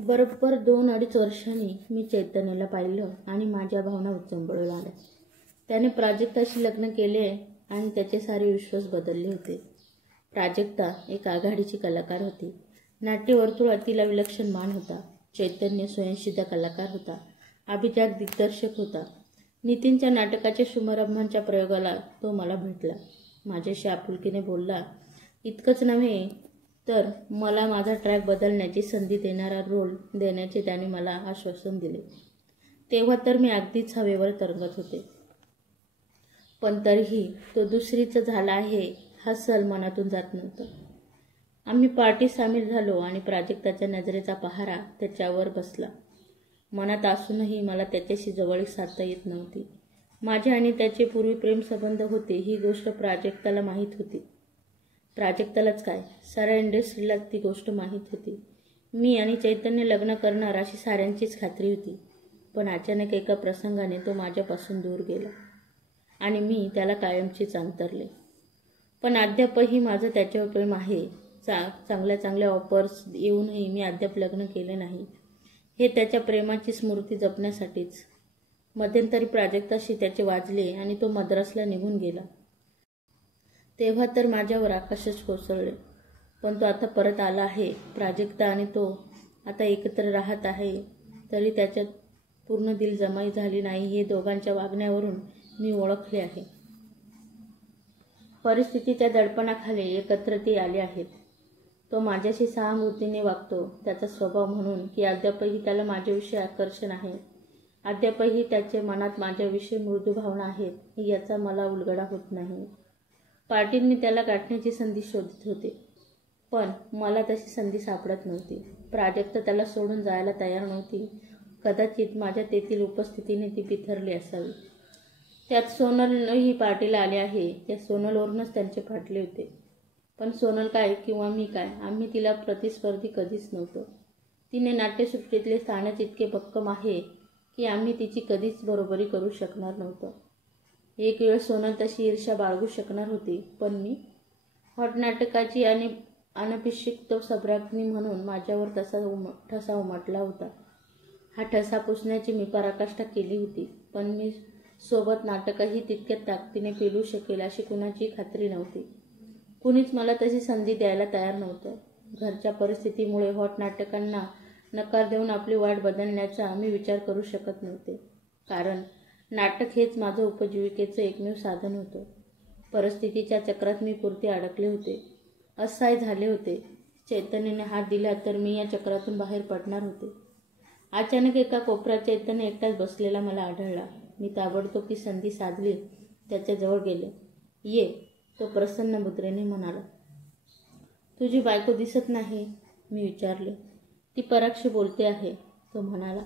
बरोबर 2-2.5 वर्षांनी मी चैतन्याला पाहिलं आणि माझ्या भावना उचंबळू लागल्या. त्याने प्राजक्ताशी लग्न केले आणि त्याचे सारे विश्वास बदलले होते. प्राजक्ता एक आघाडीची कलाकार होती. नाट्यवर्तुळात तिला विलक्षण मान होता. चैतन्य स्वयंसिद्ध कलाकार होता. अभिजात दिग्दर्शक होता. नितीनच्या नाटकाच्या शुभारंभाच्या प्रयोगाला तो मला भेटला. माझ्याशी आपुलकीने बोलला. इतकंच नव्हे तर मला माझा ट्रॅक बदलण्याची संधी देणारा रोल देण्याचे त्याने मला आश्वासन दिले. तेव्हा तर मी अगदीच हवेवर तरंगत होते. पण तरीही तो दुसरीचं झाला आहे हा सल मनातून जात नव्हता. आम्ही पार्टीत सामील झालो आणि प्राजक्ताच्या नजरेचा पहारा त्याच्यावर बसला. मनात असूनही मला त्याच्याशी जवळीक साधता येत नव्हती. माझे आणि त्याचे पूर्वी प्रेमसंबंध होते ही गोष्ट प्राजक्ताला माहीत होती. प्राजक्तालाच काय, साऱ्या इंडस्ट्रीला ती गोष्ट माहीत होती. मी आणि चैतन्य लग्न करणार अशी साऱ्यांचीच खात्री होती. पण अचानक एका प्रसंगाने तो माझ्यापासून दूर गेला आणि मी त्याला कायमचीच अंतरले. पण अद्यापही माझं त्याच्यावर प्रेम आहे. चांगल्या ऑफर्स येऊनही मी अद्याप लग्न केले नाही. हे त्याच्या प्रेमाची स्मृती जपण्यासाठीच. मध्यंतरी प्राजक्ताशी त्याचे वाजले आणि तो मद्रासला निघून गेला. तेव्हा तर माझ्यावर आकाशच कोसळले. पण तो आता परत आला आहे. प्राजक्ता आणि तो आता एकत्र राहत आहे. तरी त्याच्यात पूर्ण दिलजमाई झाली नाही हे दोघांच्या वागण्यावरून मी ओळखले आहे. परिस्थितीच्या दडपणाखाली एकत्र ते आले आहेत. तो माझ्याशी सहानुभूतीने वागतो. त्याचा स्वभाव म्हणून की अद्यापही त्याला माझ्याविषयी आकर्षण आहे. अद्यापही त्याच्या मनात माझ्याविषयी मृदू भावना आहेत याचा मला उलगडा होत नाही. पार्टीत मी त्याला गाठण्याची संधी शोधत होते. पण मला तशी संधी सापडत नव्हती. प्राजक्ता त्याला सोडून जायला तयार नव्हती. कदाचित माझ्या तेथील उपस्थितीने ती बिथरली असावी. त्यात सोनलही पार्टीला आले आहे. त्या सोनलवरूनच त्यांचे फाटले होते. पण सोनल काय किंवा मी काय, आम्ही तिला प्रतिस्पर्धी कधीच नव्हतो. तिने नाट्यसृष्टीतले स्थानच इतके भक्कम आहे की आम्ही तिची कधीच बरोबरी करू शकणार नव्हतो. एक वेळ सोनल तशी ईर्ष्या बाळगू शकणार होती. पण मी हॉट नाटकाची आणि अनभिषिक्त सम्राज्ञी म्हणून माझ्यावर ठसा उमटला होता. हा ठसा पुसण्याची मी पराकाष्ठा केली होती. पण मी सोबत नाटकही तितक्याच ताकदीने पेलू शकेल अशी कुणाची खात्री नव्हती. कुणीच मला तशी संधी द्यायला तयार नव्हतं. घरच्या परिस्थितीमुळे हॉट नाटकांना नकार देऊन आपली वाट बदलण्याचा मी विचार करू शकत नव्हते. कारण नाटक हेच माझं उपजीविकेचं एकमेव साधन होतं. परिस्थितीच्या चक्रात मी पुरते अडकले होते. असहाय झाले होते. चैतन्याने हात दिला तर मी या चक्रातून बाहेर पडणार होते. अचानक एका कोपऱ्यात चैतन्य एकटाच बसलेला मला आढळला. मी ताबडतोब ती संधी साधली. त्याच्याजवळ गेले. ये, तो प्रसन्न मुद्रेने म्हणाला. तुझी बायको दिसत नाही? मी विचारले. ती पराक्षी बोलते आहे, तो म्हणाला.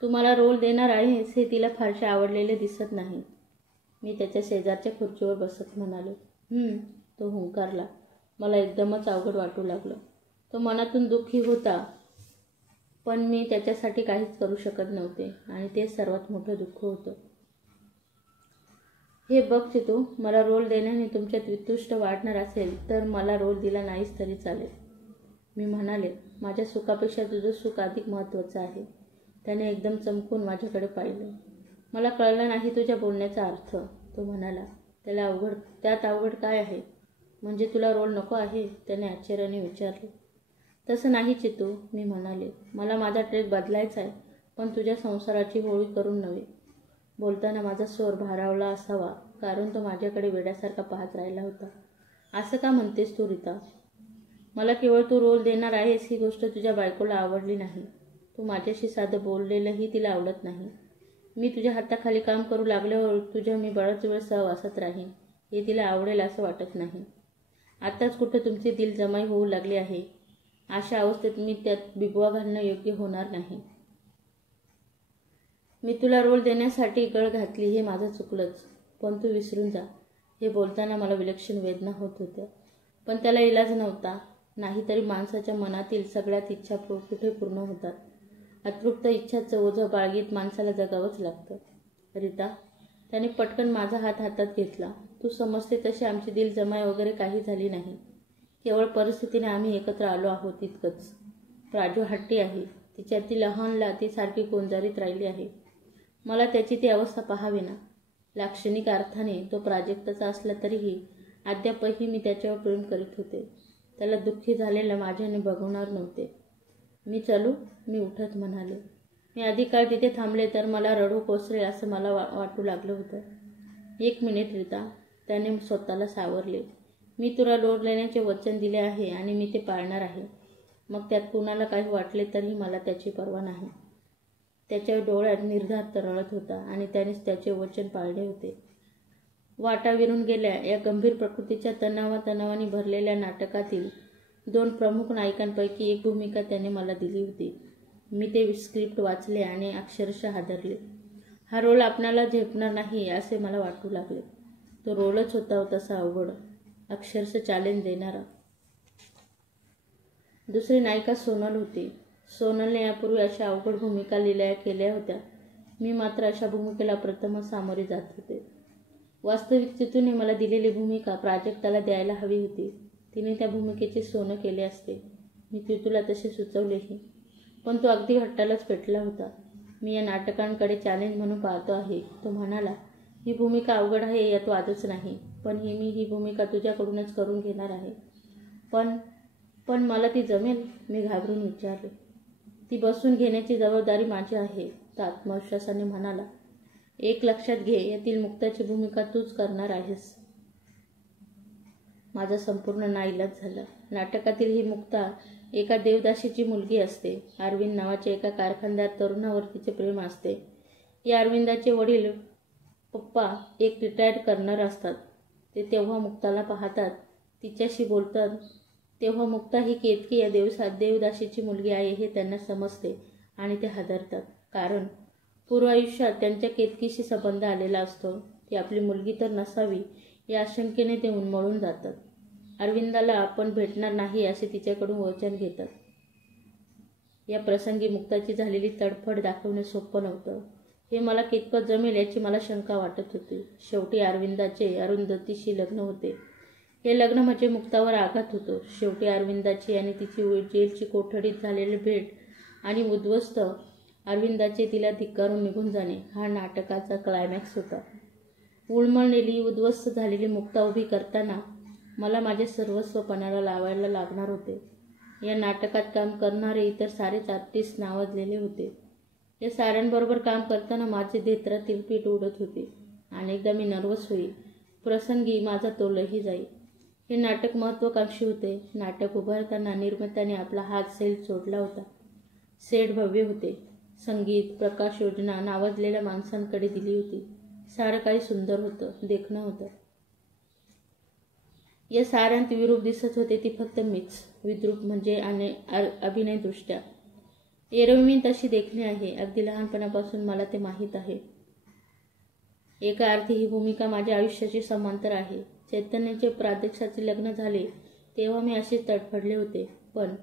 तू मला रोल देणार आहेस हे तिला फारसे आवडलेले दिसत नाही. मी त्याच्या शेजारच्या खुर्चीवर बसत म्हणाले. तो हुंकारला. मला एकदमच अवघड वाटू लागलं. तो मनातून दुःखी होता. पण मी त्याच्यासाठी काहीच करू शकत नव्हते आणि तेच सर्वात मोठं दुःख होतं. हे बघ चितू, मला रोल देण्याने तुमच्यात वितुष्ट वाढणार असेल तर मला रोल दिला नाहीच तरी चालेल. मी म्हणाले. माझ्या सुखापेक्षा तुझं सुख अधिक महत्त्वाचं आहे. त्याने एकदम चमकून माझ्याकडे पाहिलं. मला कळलं नाही तुझ्या बोलण्याचा अर्थ, तो म्हणाला. त्यात अवघड काय आहे? म्हणजे तुला रोल नको आहे? त्याने आश्चर्याने विचारले. तसं नाही चितू, मी म्हणाले. मला माझा ट्रेक बदलायचा आहे, पण तुझ्या संसाराची होळी करून नव्हे. बोलताना माझा स्वर भारावला असावा कारण तो माझ्याकडे वेड्यासारखा पाहत राहिला होता. असं का म्हणतेस तू रीता? मला केवळ तू रोल देणार आहेस ही गोष्ट तुझ्या बायकोला आवडली नाही. तू माझ्याशी साधं बोललेलंही तिला आवडत नाही. मी तुझ्या हाताखाली काम करू लागल्यावर तुझ्या मी बराच वेळ सहवासात राहीन हे तिला आवडेल असं वाटत नाही. आताच कुठं तुमची दिलजमाई होऊ लागली आहे. अशा अवस्थेत मी त्यात बिबवा घालणं योग्य होणार नाही. मी तुला रोल देण्यासाठी गळ घातली हे माझं चुकलंच. पण तू विसरून जा. हे बोलताना मला विलक्षण वेदना होत होत्या. पण त्याला इलाज नव्हता. नाहीतरी माणसाच्या मनातील सगळ्यात इच्छा कुठे पूर्ण होतात. अतृप्त इच्छाचं ओझं बाळगीत माणसाला जगावंच लागतं. रीता, त्याने पटकन माझा हात हातात घेतला. तू समजते तशी आमची दिलजमाई वगैरे काही झाली नाही. केवळ परिस्थितीने आम्ही एकत्र आलो आहोत इतकंच. प्राजू हट्टी आहे. तिच्यातील लहानला ती सारखी गोंजारीत राहिली आहे. मला त्याची ती अवस्था पाहावी ना. लाक्षणिक अर्थाने तो प्राजक्ताचा असला तरीही अद्यापही मी त्याच्यावर प्रेम करीत होते. त्याला दुःखी झालेलं माझ्याने बघवणार नव्हते. मी चलू, मी उठत म्हणाले. मी अधिक काळ तिथे थांबले तर मला रडू कोसळेल असं मला वाटू लागलं होतं. 1 मिनिट रीता, त्याने स्वतःला सावरले. मी तुला लोड लेण्याचे वचन दिले आहे आणि मी ते पाळणार आहे. मग त्यात कुणाला काही वाटले तरी मला त्याची पर्वा नाही. त्याच्या डोळ्यात निर्धार तरळत होता आणि त्यानेच त्याचे वचन पाळले होते. वाटा विरून गेल्या या गंभीर प्रकृतीच्या तणावाने भरलेल्या नाटकातील 2 प्रमुख नायिकांपैकी एक भूमिका त्याने मला दिली होती. मी ते स्क्रिप्ट वाचले आणि अक्षरशः हादरले. हा रोल आपणाला झेपणार नाही असे मला वाटू लागले. तो रोलच होता तसा अवघड, अक्षरशः चॅलेंज देणारा. दुसरी नायिका सोनल होती. सोनलने यापूर्वी अशा अवघड भूमिका केल्या होत्या. मी मात्र अशा भूमिकेला प्रथमच सामोरे जात होते. वास्तविकतेने मला दिलेली भूमिका प्राजक्ताला द्यायला हवी होती. तिने त्या भूमिकेचे सोनं केले असते. मी तुला तसे सुचवलेही, पण तो अगदी हट्टालाच पेटला होता. मी या नाटकांकडे चॅलेंज म्हणून पाहतो आहे. तो म्हणाला, ही भूमिका अवघड आहे यात वादच नाही, पण मी ही भूमिका तुझ्याकडूनच करून घेणार आहे. पण मला ती जमेल? मी घाबरून विचारले. ती बसून घेण्याची जबाबदारी माझी आहे, तो आत्मविश्वासाने म्हणाला. एक लक्षात घे, यातील मुक्ताची भूमिका तूच करणार आहेस. माझा संपूर्ण नाईलाज झाला. नाटकातील ही मुक्ता एका देवदासीची मुलगी असते. अरविंद नावाच्या एका कारखानदार तरुणावर तिचे प्रेम असते. या अरविंदाचे वडील पप्पा एक रिटायर्ड कर्नल असतात. ते तेव्हा मुक्ताला पाहतात, तिच्याशी बोलतात, तेव्हा मुक्ता ही केतकी या देवदासीची मुलगी आहे हे त्यांना समजते आणि ते हादरतात. कारण पूर्व आयुष्यात त्यांच्या केतकीशी संबंध आलेला असतो. ती आपली मुलगी तर नसावी या आशंकेने ते उन्मळून जातात. अरविंदाला आपण भेटणार नाही असे तिच्याकडून वचन घेतात. या प्रसंगी मुक्ताची झालेली तडफड दाखवणे सोपं नव्हतं. हे मला कितपत जमेल याची मला शंका वाटत होती. शेवटी अरविंदाचे अरुंधतीशी लग्न होते. हे लग्न म्हणजे मुक्तावर आघात होतो. शेवटी अरविंदाची आणि तिची जेलची कोठडीत झालेली भेट आणि उद्ध्वस्त अरविंदाचे तिला धिक्कारून निघून जाणे हा नाटकाचा क्लायमॅक्स होता. उळमळलेली उद्ध्वस्त झालेली मुक्ता उभी करताना मला माझे सर्वस्व पणाला लावायला लागणार होते. या नाटकात काम करणारे इतर सारेच आर्टिस्ट नावाजलेले होते. या साऱ्यांबरोबर काम करताना माझे नेत्रातील पीठ उडत होते. अनेकदा मी नर्वस होई. प्रसंगी माझा तोलही जाई. हे नाटक महत्त्वाकांक्षी होते. नाटक उभारताना निर्मात्याने आपला हात सेल सोडला होता. सेट भव्य होते. संगीत, प्रकाश योजना नावाजलेल्या माणसांकडे दिली होती. सारं काही सुंदर होतं, देखणं होतं. या साऱ्यांत विरूप दिसत होते ती फक्त मीच. विद्रूप म्हणजे अभिनयदृष्ट्या. एरवी मी तशी देखणी आहे. अगदी लहानपणापासून मला ते माहीत आहे. एका अर्थी ही भूमिका माझ्या आयुष्याची समांतर आहे. चैतन्याचे प्राध्यक्षाचे लग्न झाले तेव्हा मी अशीच तडफडले होते. पण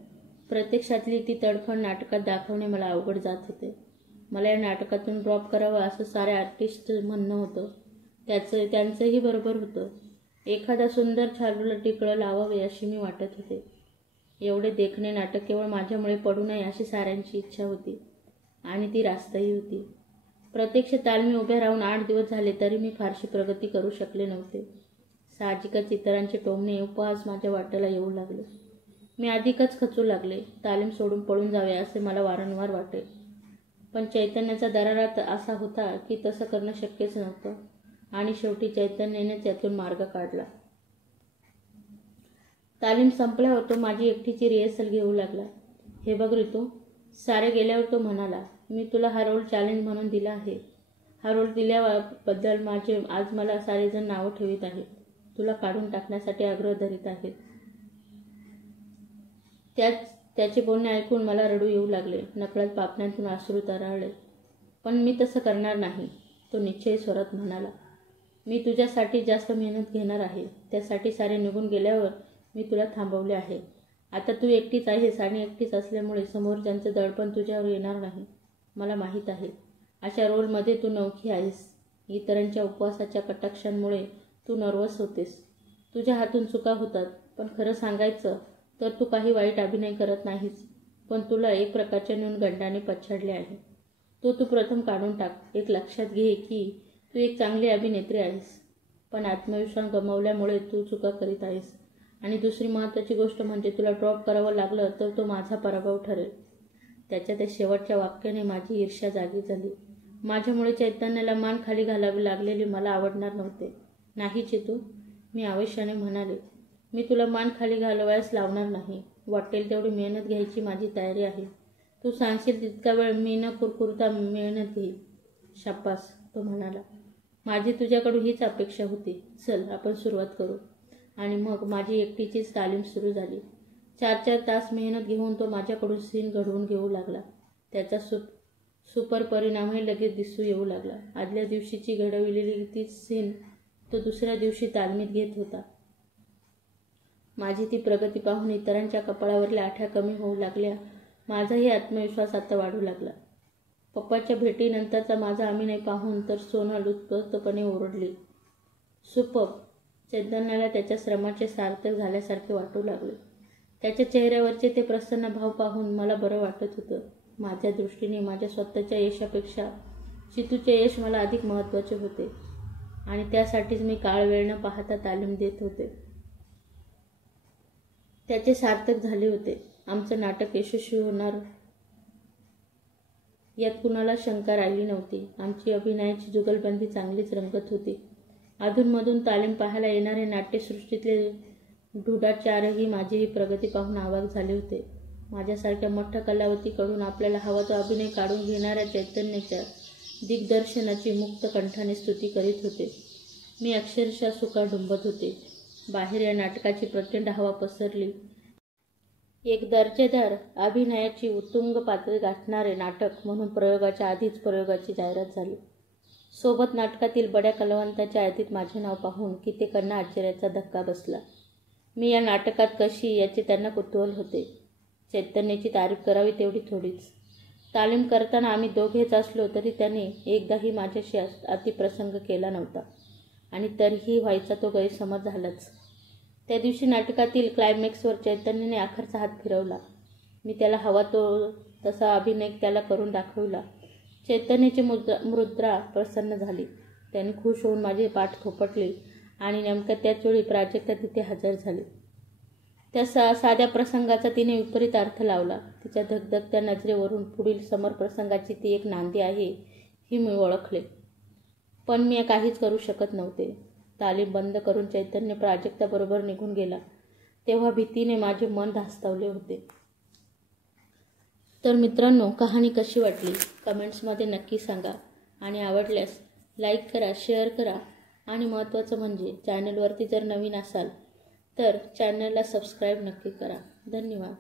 प्रत्यक्षातली ती तडफड नाटकात दाखवणे मला अवघड जात होते. मला या नाटकातून ड्रॉप करावं असं साऱ्या आर्टिस्टचं म्हणणं होतं. त्यांचंही बरोबर होतं. एखादा सुंदर छालूला टिकळं लावावे अशी मी वाटत होते. एवढे देखणे नाटक केवळ माझ्यामुळे पडू नये अशी साऱ्यांची इच्छा होती आणि ती रास्तही होती. प्रत्यक्ष तालमी उभ्या राहून 8 दिवस झाले तरी मी फारशी प्रगती करू शकले नव्हते. साहजिकच इतरांचे टोमणे उपहास माझ्या वाट्याला येऊ लागले. मी अधिकच खचू लागले. तालीम सोडून पळून जावे असे मला वारंवार वाटे. पण चैतन्याचा दरारा असा होता की तसं करणं शक्यच नव्हतं आणि शेवटी चैतन्याने त्यातून मार्ग काढला. तालीम संपल्यावर तो माझी एकटीची रिहर्सल घेऊ लागला. हे बघ ऋतू, सारे गेल्यावर तो म्हणाला, मी तुला हा रोल चॅलेंज म्हणून दिला आहे. हा रोल दिल्याबद्दल आज मला सारेजण नावं ठेवीत आहेत. तुला काढून टाकण्यासाठी आग्रह धरीत आहेत. त्याचे बोलणे ऐकून मला रडू येऊ लागले. नकळत पापण्यांतून अश्रू तरळले. पण मी तसं करणार नाही, तो निश्चयी स्वरात म्हणाला. मी तुझ्यासाठी जास्त मेहनत घेणार आहे. त्यासाठी सारे निघून गेल्यावर मी तुला थांबवले आहे. आता तू एकटीच आहेस आणि एकटीच असल्यामुळे समोरच्यांचं दडपण तुझ्यावर येणार नाही. मला माहीत आहे. अशा रोलमध्ये तू नवखी आहेस. इतरांच्या उपवासाच्या कटाक्षांमुळे तू नर्वस होतेस. तुझ्या हातून चुका होतात. पण खरं सांगायचं तर तू काही वाईट अभिनय करत नाहीस. पण तुला एक प्रकारच्या न्यूनगंडाने पछाडले आहे. तो तू प्रथम काढून टाक. एक लक्षात घे की तू एक चांगली अभिनेत्री आहेस, पण आत्मविश्वास गमावल्यामुळे तू चुका करीत आहेस. आणि दुसरी महत्त्वाची गोष्ट म्हणजे तुला ड्रॉप करावं लागलं तर तो माझा पराभव ठरेल. त्याच्या त्या शेवटच्या वाक्याने माझी ईर्ष्या जागी झाली. माझ्यामुळे चैतन्याला मान खाली घालावी लागलेली मला आवडणार नव्हते. नाही चितू, मी आवेशाने म्हणाले, मी तुला मान खाली घालवायला लावणार नाही. वाटेल तेवढी मेहनत घ्यायची माझी तयारी आहे. तू सांगशील तितका वेळ मी न कुरकुरता मेहनत घेईन. शाब्बास, तो म्हणाला. माझी तुझ्याकडून हीच अपेक्षा होती. चल आपण सुरुवात करू. आणि मग माझी एकटीचीच तालीम सुरू झाली. 4-4 तास मेहनत घेऊन तो माझ्याकडून सीन घडवून घेऊ लागला. त्याचा सुपर परिणामही लगेच दिसू येऊ लागला. आदल्या दिवशीची घडविलेली तीच सीन तो दुसऱ्या दिवशी तालमीत घेत होता. माझी ती प्रगती पाहून इतरांच्या कपाळावरल्या आठ्या कमी होऊ लागल्या. माझाही आत्मविश्वास आता वाढू लागला. पप्पाच्या भेटीनंतरचा माझा अभिनय पाहून तर सोनल उत्स्फूर्तपणे ओरडली. सुपर्ब! चैतन्याला त्याच्या श्रमाचे सार्थक झाल्यासारखे वाटू लागले. त्याच्या चेहऱ्यावरचे ते प्रसन्न भाव पाहून मला बरं वाटत होतं. माझ्या दृष्टीने माझ्या स्वतःच्या यशापेक्षा चितूचे यश मला अधिक महत्त्वाचे होते आणि त्यासाठीच मी काळ वेळ न पाहता तालीम देत होते. त्याचे सार्थक झाले होते. आमचं नाटक यशस्वी होणार यात कुणाला शंका राहिली नव्हती. आमची अभिनयाची जुगलबंदी चांगलीच रंगत होती. अधूनमधून तालीम पाहायला येणारे नाट्यसृष्टीतले ढुढाचारही माझी ही प्रगती पाहून अवाक झाले होते. माझ्यासारख्या मोठ कलावतीकडून आपल्याला हवा तो अभिनय काढून घेणाऱ्या चैतन्याच्या दिग्दर्शनाची मुक्त कंठाने स्तुती करीत होते. मी अक्षरशः सुखात डुंबत होते. बाहेर या नाटकाची प्रचंड हवा पसरली. एक दर्जेदार अभिनयाची उत्तुंग पातळी गाठणारे नाटक म्हणून प्रयोगाच्या आधीच प्रयोगाची जाहिरात झाली. सोबत नाटकातील बड्या कलावंतांच्या यादीत माझे नाव पाहून कित्येकांना आश्चर्याचा धक्का बसला. मी या नाटकात कशी याचे त्यांना कुतूहल होते. चैतन्याची तारीफ करावी तेवढी थोडीच. तालीम करताना आम्ही दोघेच असलो तरी त्याने एकदाही माझ्याशी अतिप्रसंग केला नव्हता आणि तरीही व्हायचा तो गैरसमज झालाच. त्या दिवशी नाटकातील क्लायमॅक्सवर चैतन्याने आखरचा हात फिरवला. मी त्याला हवा तो तसा अभिनय त्याला करून दाखवला. चैतन्याची मुद्रा प्रसन्न झाली. त्याने खुश होऊन माझी पाठ थोपटली आणि नेमक्या त्याच वेळी प्राजक्ता तिथे हजर झाली. त्या साध्या प्रसंगाचा तिने विपरीत अर्थ लावला. तिच्या धगधगत्या नजरेवरून पुढील समरप्रसंगाची ती एक नांदी आहे ही मी ओळखले. पण मी काहीच करू शकत नव्हते. तालीम बंद करून चैतन्य प्राजक्ताबरोबर निघून गेला तेव्हा भीतीने माझे मन धास्तावले होते. तर मित्रांनो, कहाणी कशी वाटली कमेंट्समध्ये नक्की सांगा आणि आवडल्यास लाईक करा, शेअर करा आणि महत्त्वाचं म्हणजे चॅनलवरती जर नवीन असाल तर चॅनलला सबस्क्राईब नक्की करा. धन्यवाद.